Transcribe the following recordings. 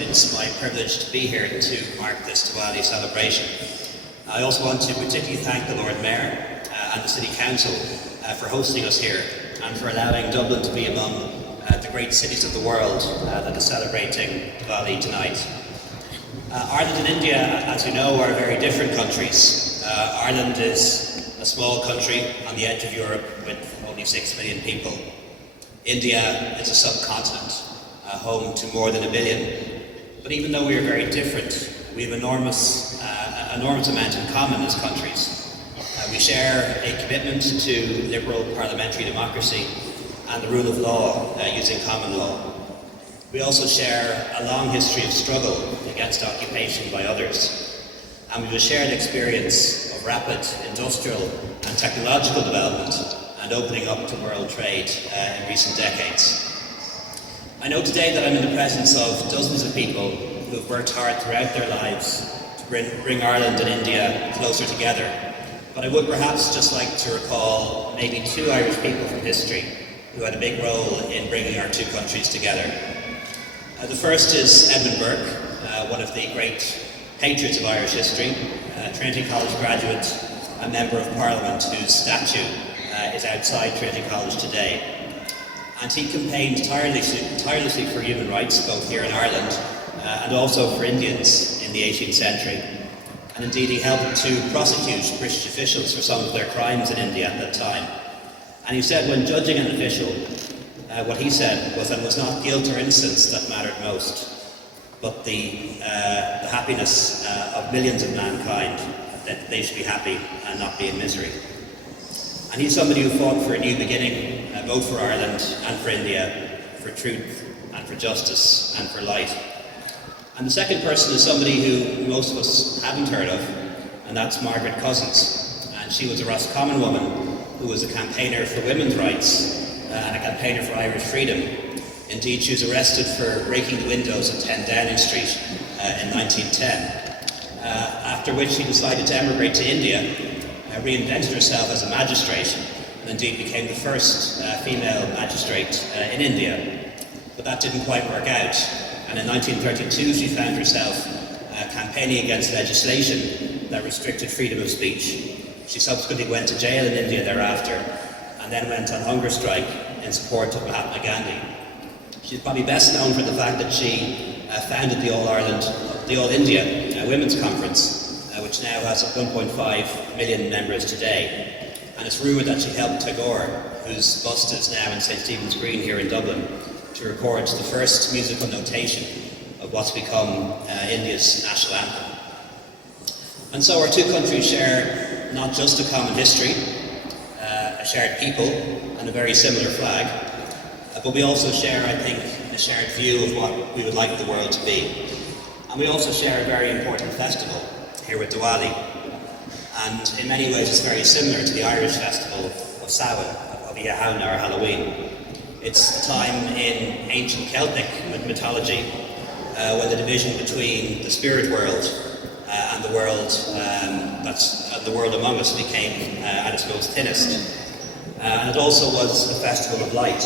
it's my privilege to be here to mark this Diwali celebration. I also want to particularly thank the Lord Mayor and the City Council for hosting us here and for allowing Dublin to be among the great cities of the world that is celebrating Diwali tonight. Ireland and India, as you know, are very different countries. Ireland is a small country on the edge of Europe with only 6 million people. India is a subcontinent, home to more than 1 billion. But even though we are very different, we have enormous amount in common as countries. We share a commitment to liberal parliamentary democracy and the rule of law using common law. We also share a long history of struggle against occupation by others. And we have a shared experience of rapid industrial and technological development and opening up to world trade in recent decades. I know today that I'm in the presence of dozens of people who have worked hard throughout their lives to bring Ireland and India closer together. But I would perhaps just like to recall maybe 2 Irish people from history who had a big role in bringing our two countries together. The first is Edmund Burke, one of the great patriots of Irish history, Trinity College graduate, a member of Parliament whose statue is outside Trinity College today. And he campaigned tirelessly for human rights, both here in Ireland and also for Indians in the 18th century. And indeed he helped to prosecute British officials for some of their crimes in India at that time. And he said when judging an official, what he said was that it was not guilt or innocence that mattered most, but the happiness of millions of mankind, that they should be happy and not be in misery. And he's somebody who fought for a new beginning, both for Ireland and for India, for truth and for justice and for light. And the second person is somebody who most of us haven't heard of, and that's Margaret Cousins. And she was a Roscommon woman who was a campaigner for women's rights and a campaigner for Irish freedom. Indeed, she was arrested for breaking the windows of 10 Downing Street in 1910, after which she decided to emigrate to India, reinvented herself as a magistrate, and indeed became the first female magistrate in India. But that didn't quite work out, and in 1932 she found herself campaigning against legislation that restricted freedom of speech. She subsequently went to jail in India thereafter, and then went on hunger strike in support of Mahatma Gandhi. She's probably best known for the fact that she founded the All India Women's Conference, which now has 1.5 million members today. And it's rumoured that she helped Tagore, whose bust is now in St Stephen's Green here in Dublin, to record the first musical notation of what's become India's national anthem. And so our two countries share not just a common history, a shared people, and a very similar flag, but we also share, I think, a shared view of what we would like the world to be. And we also share a very important festival here with Diwali. And in many ways it's very similar to the Irish festival of Samhain, of Iahauna or Halloween. It's the time in ancient Celtic mythology when the division between the spirit world and the world the world among us became at its most thinnest. And it also was a festival of light,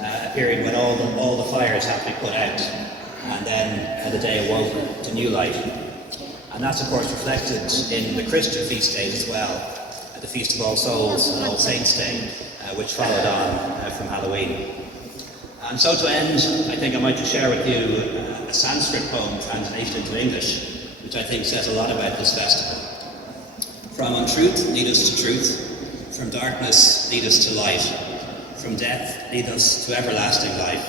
a period when all the fires had to be put out, and then the day awoke to new light. And that's of course reflected in the Christian feast days as well, the Feast of All Souls and All Saints' Day, which followed on from Halloween. And so to end, I think I might just share with you a Sanskrit poem translated into English, which I think says a lot about this festival. From untruth, lead us to truth. From darkness, lead us to light. From death, lead us to everlasting life.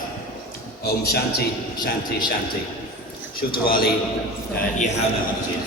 Om Shanti, Shanti, Shanti. Shubh Diwali, Iahauna Hamati.